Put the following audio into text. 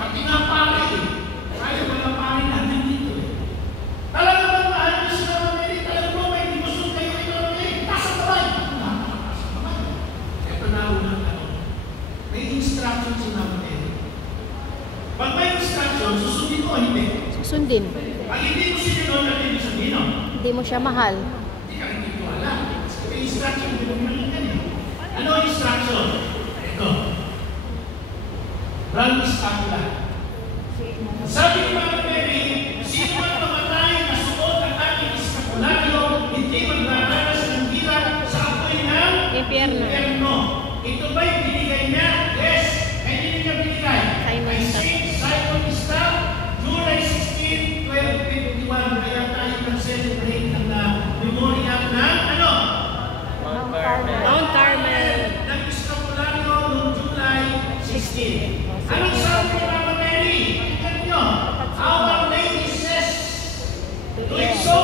pati nga pare eh. Kaya wala pare natin dito eh. Talaga ba mahal niyo si Mama Mary? Talaga ba may devotion kayo kay Mama Mary? Nasa kamay! Nasa kamay. Ito na unang tanong. May instruction si Mama Mary. Pag may instruction, susundin mo o hindi? Susundin. Pag hindi mo sinunod, ano yung sabihin mo? Hindi mo siya mahal. Hindi ka rin dito alam. May instruction, hindi mo naman yan eh. Ano ang instruction? Ito. Run scapula. Sabi ni Mama Mary, sino man mamatay na suot ang ating eskapularyo, hindi magraranas ng hirap sa apoy ng impyerno. Ito ba'y binigay niya? Yes. Hindi niya binigay. I think Simon Staff, July 16, 1251. Kaya tayo nag-celebrate ng memorial ng ano? Mount Carmel. Ng eskapularyo noong July 16. Anong sabi ni Mama Mary? Tingnan nyo. Our Lady says to exalt